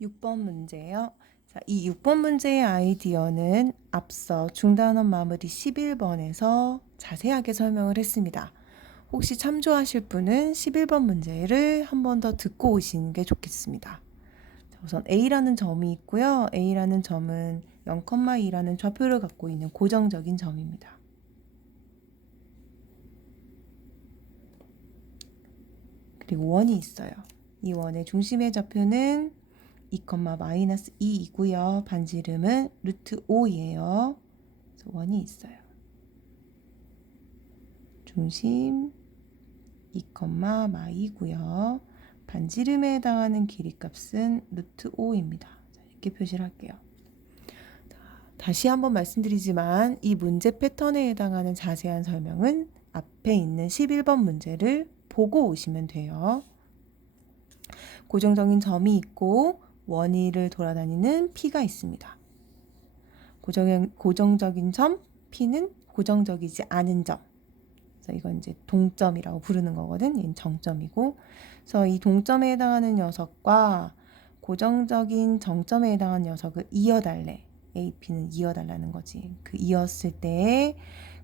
6번 문제요. 자, 이 6번 문제의 아이디어는 앞서 중단원 마무리 11번에서 자세하게 설명을 했습니다. 혹시 참조하실 분은 11번 문제를 한 번 더 듣고 오시는 게 좋겠습니다. 자, 우선 A라는 점이 있고요. A라는 점은 0,2라는 좌표를 갖고 있는 고정적인 점입니다. 그리고 원이 있어요. 이 원의 중심의 좌표는 2, 마이너스 2이고요. 반지름은 루트 5이에요. 그래서 원이 있어요. 중심 2, 마이고요. 반지름에 해당하는 길이 값은 루트 5입니다. 자, 이렇게 표시를 할게요. 자, 다시 한번 말씀드리지만 이 문제 패턴에 해당하는 자세한 설명은 앞에 있는 11번 문제를 보고 오시면 돼요. 고정적인 점이 있고 원위를 돌아다니는 P가 있습니다. 고정, 고정적인 점 P는 고정적이지 않은 점. 그래서 이건 이제 동점이라고 부르는 거거든. 얘는 정점이고. 그래서 이 동점에 해당하는 녀석과 고정적인 정점에 해당하는 녀석을 이어달래. AP는 이어달라는 거지. 그 이었을 때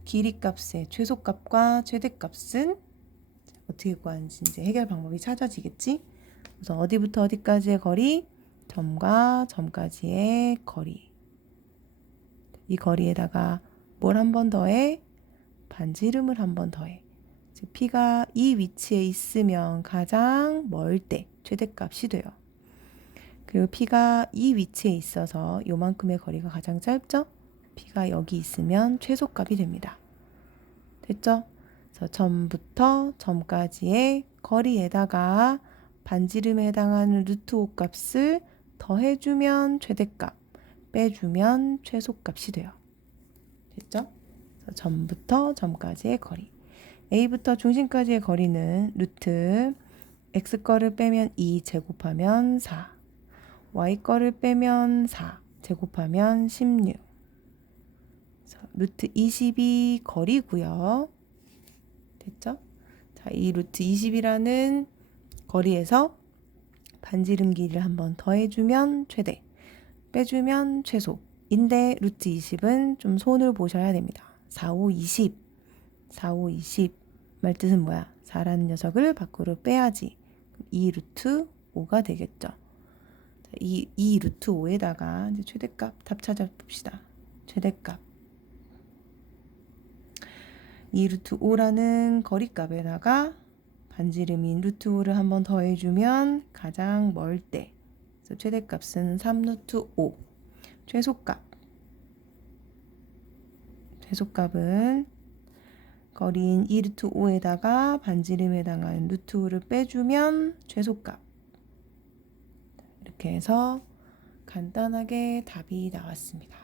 길이 값의 최소값과 최대값은 어떻게 구하는지 이제 해결 방법이 찾아지겠지. 우선 어디부터 어디까지의 거리? 점과 점까지의 거리. 이 거리에다가 뭘 한 번 더해? 반지름을 한 번 더해. 즉 P가 이 위치에 있으면 가장 멀 때 최대값이 돼요. 그리고 P가 이 위치에 있어서 요만큼의 거리가 가장 짧죠? P가 여기 있으면 최소값이 됩니다. 됐죠? 그래서 점부터 점까지의 거리에다가 반지름에 해당하는 루트 5 값을 더해주면 최대값, 빼주면 최소값이 돼요. 됐죠? 점부터 점까지의 거리. A부터 중심까지의 거리는 루트 x 거를 빼면 2 제곱하면 4, y 거를 빼면 4 제곱하면 16. 그래서 루트 20이 거리고요. 됐죠? 자, 이 루트 20이라는 거리에서 반지름 길이를 한번 더해주면 최대, 빼주면 최소. 인데 루트 20은 좀 손을 보셔야 됩니다. 4, 5, 20. 4, 5, 20. 말 뜻은 뭐야? 4라는 녀석을 밖으로 빼야지. 2 루트 5가 되겠죠. 이, 2 루트 5에다가 이제 최대값 답 찾아봅시다. 최대값. 2 루트 5라는 거리값에다가 반지름인 루트 5를 한 번 더해주면 가장 멀 때. 그래서 최대값은 3 루트 5. 최소값. 최소값은 거리인 2 루트 5에다가 반지름에 해당하는 루트 5를 빼주면 최소값. 이렇게 해서 간단하게 답이 나왔습니다.